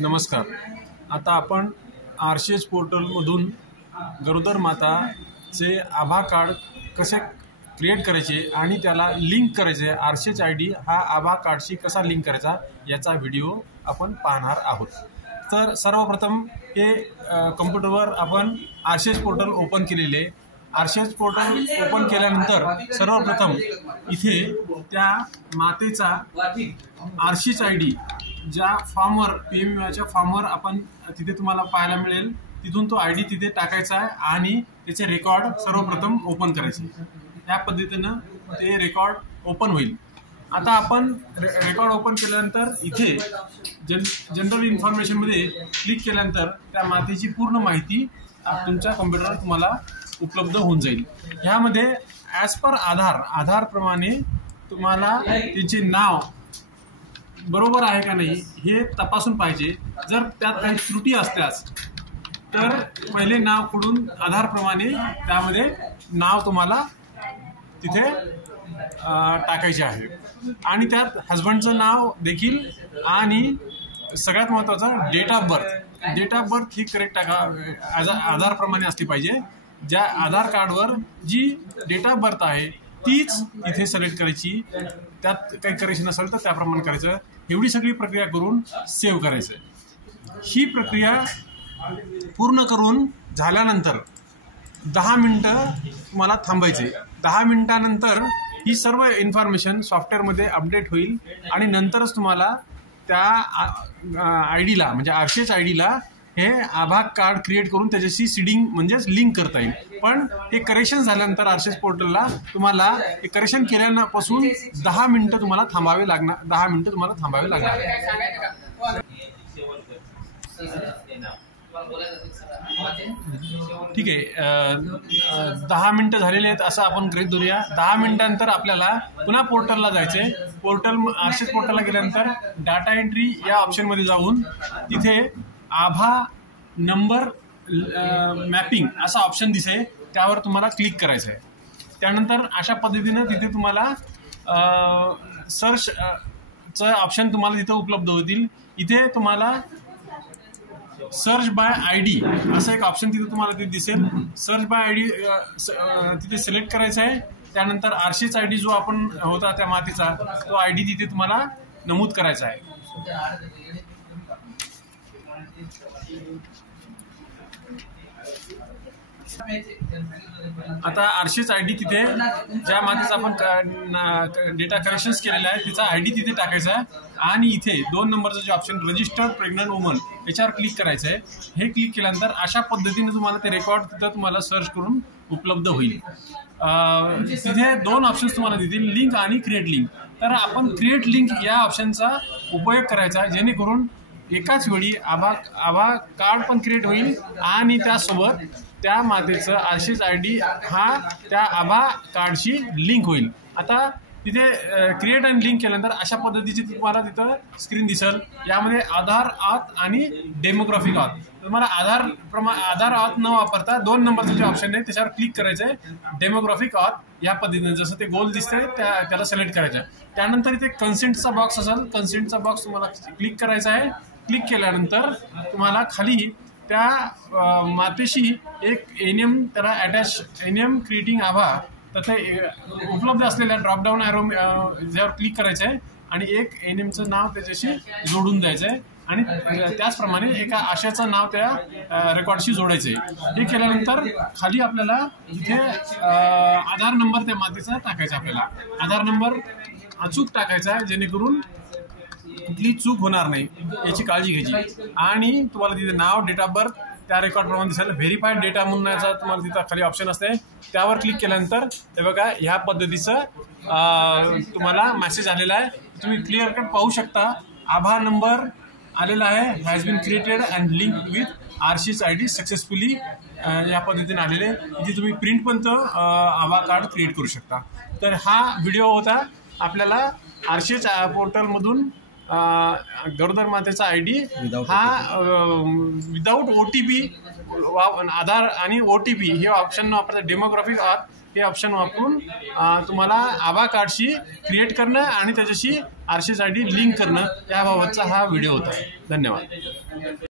नमस्कार. आता आपण आरसीएच पोर्टलमधून गरोदर माताचे आभा कार्ड कसे क्रिएट करायचे आणि त्याला लिंक करायचे, आरसीएच आयडी हा आभा कार्डशी कसा लिंक करायचा याचा व्हिडिओ आपण पाहणार आहोत. तर सर्वप्रथम हे कम्प्युटरवर आपण आरसीएच पोर्टल ओपन केलेले. आरसीएच पोर्टल ओपन केल्यानंतर सर्वप्रथम इथे त्या मातेचा आरसीएच आयडी ज्या फॉर्मवर पीएमयूच्या फॉर्मवर आपण तिथे तुम्हाला पाहायला मिळेल, तिथून तो आयडी तिथे टाकायचा आहे आणि त्याचे रेकॉर्ड सर्वप्रथम ओपन करायचे. या पद्धतीनं ते रेकॉर्ड ओपन होईल. आता आपण रेकॉर्ड ओपन केल्यानंतर इथे जनरल इन्फॉर्मेशनमध्ये क्लिक केल्यानंतर त्या मातेची पूर्ण माहिती तुमच्या कम्प्युटरवर तुम्हाला उपलब्ध होऊन जाईल. ह्यामध्ये ॲज पर आधारप्रमाणे तुम्हाला त्यांचे नाव बरोबर आहे का नाही हे तपासून पाहिजे. जर त्यात काही त्रुटी असल्यास तर पहिले नाव खोडून आधारप्रमाणे त्यामध्ये नाव तुम्हाला तिथे टाकायचे आहे आणि त्यात हजबंडचं नाव देखील आणि सगळ्यात महत्त्वाचं डेट ऑफ बर्थ ही करेक्ट टाका. आधारप्रमाणे असली पाहिजे. ज्या आधार कार्डवर जी डेट ऑफ बर्थ आहे तीच इथे सिलेक्ट करायची. त्यात काही करेक्शन असेल तर त्याप्रमाणे करायचं. एवढी सगळी प्रक्रिया करून सेव्ह करायचं. ही प्रक्रिया पूर्ण करून झाल्यानंतर 10 मिनटं तुम्हाला थांबायचे. 10 मिनिटानंतर ही सर्व इन्फॉर्मेशन सॉफ्टवेअरमध्ये अपडेट होईल आणि नंतरच तुम्हाला त्या आयडीला म्हणजे आरसीएच आयडीला हे आभा कार्ड क्रिएट करून त्याच्याशी सीडिंग म्हणजेच लिंक करता येईल. पण हे करेक्शन झाल्यानंतर आरसीएच पोर्टलला तुम्हाला हे करेक्शन केल्यापासून 10 मिनिटं तुम्हाला थांबावे लागणार. 10 मिनिटं तुम्हाला थांबावे लागणार. ठीक आहे. 10 मिनिटं झालेले आहेत असं आपण गृहीत धरूया. 10 मिनिटांनंतर आपल्याला पुन्हा पोर्टलला जायचे. आरसीएच पोर्टलला गेल्यानंतर डाटा एंट्री या ऑप्शनमध्ये जाऊन तिथे आभा नंबर मॅपिंग असा ऑप्शन दिसेल, त्यावर तुम्हाला क्लिक करायचं आहे. त्यानंतर अशा पद्धतीनं तिथे तुम्हाला सर्चचं ऑप्शन तुम्हाला तिथं उपलब्ध होतील. इथे तुम्हाला सर्च बाय आयडी असं एक ऑप्शन तिथे तुम्हाला तिथे दिसेल. सर्च बाय आयडी तिथे सिलेक्ट करायचं आहे. त्यानंतर आरसीएच आयडी जो आपण होता त्या मातेचा तो आयडी तिथे तुम्हाला नमूद करायचा आहे. आता आरसीएच आयडी तिथे ज्या मातेचा आपण डेटा कलेक्शन्स केलेला आहे तिचा आयडी तिथे टाकायचा आहे आणि इथे 2 नंबरचं जे ऑप्शन रजिस्टर्ड प्रेग्नंट वुमन याच्यावर क्लिक करायचं आहे. हे क्लिक केल्यानंतर अशा पद्धतीने तुम्हाला ते रेकॉर्ड तिथं तुम्हाला सर्च करून उपलब्ध होईल. तिथे 2 ऑप्शन्स तुम्हाला देतील, लिंक आणि क्रिएट लिंक. तर आपण क्रिएट लिंक या ऑप्शनचा उपयोग करायचा जेणेकरून एकाच वेळी आभा कार्ड पण क्रिएट होईल आणि त्यासोबत त्या मातेचं आरसीएच आयडी हा त्या आभा कार्डशी लिंक होईल. आता तिथे क्रिएट आणि लिंक केल्यानंतर अशा पद्धतीची तुम्हाला तिथं स्क्रीन दिसेल. यामध्ये आधार ऑथ आणि डेमोग्राफिक ऑथ. तुम्हाला आधार ऑथ न वापरता 2 नंबरचं जे ऑप्शन आहे त्याच्यावर क्लिक करायचं आहे. डेमोग्राफिक ऑथ या पद्धतीने जसं ते गोल दिसतंय त्याला सिलेक्ट करायचं आहे. त्यानंतर इथे कन्सेंटचा बॉक्स असेल, कन्सेंटचा बॉक्स तुम्हाला क्लिक करायचा आहे. क्लिक केल्यानंतर तुम्हाला खाली त्या मातेशी एक एनएम त्याला अटॅच एनएम क्रिएटिंग आभा तथे उपलब्ध असलेल्या ड्रॉपडाऊन ॲरो ज्यावर क्लिक करायचं आहे आणि एक एनएमचं नाव त्याच्याशी जोडून द्यायचं आहे आणि त्याचप्रमाणे एका आशाचं नाव त्या रेकॉर्डशी जोडायचं आहे. हे केल्यानंतर खाली आपल्याला इथे आधार नंबर त्या मातेचा टाकायचा. आपल्याला आधार नंबर अचूक टाकायचा आहे जेणेकरून कुठली चूक होणार नाही याची काळजी घ्यायची. आणि तुम्हाला तिथे नाव, डेट ऑफ बर्थ त्या रेकॉर्डप्रमाणे दिसेल. व्हेरीफाईड डेटा म्हणून याचा तुम्हाला तिथं खाली ऑप्शन असते. त्यावर क्लिक केल्यानंतर हे बघा ह्या पद्धतीचं तुम्हाला मेसेज आलेला आहे. तुम्ही क्लिअर कट पाहू शकता. आभा नंबर आलेला आहे, has been created and link with RCH ID successfully या पद्धतीने आलेले. इथे तुम्ही प्रिंट पण आभा कार्ड क्रिएट करू शकता. तर हा व्हिडिओ होता आपल्याला आरसीएच पोर्टलमधून गरोदर मातेचा आयडी हा विदाऊट OTP आधार आणि OTP हे ऑप्शन न वापरता डेमोग्राफिक ऑथ हे ऑप्शन वापरून तुम्हाला आभा कार्डशी क्रिएट करणं आणि त्याच्याशी RCH ID लिंक करणं याबाबतचा हा व्हिडिओ होता. धन्यवाद.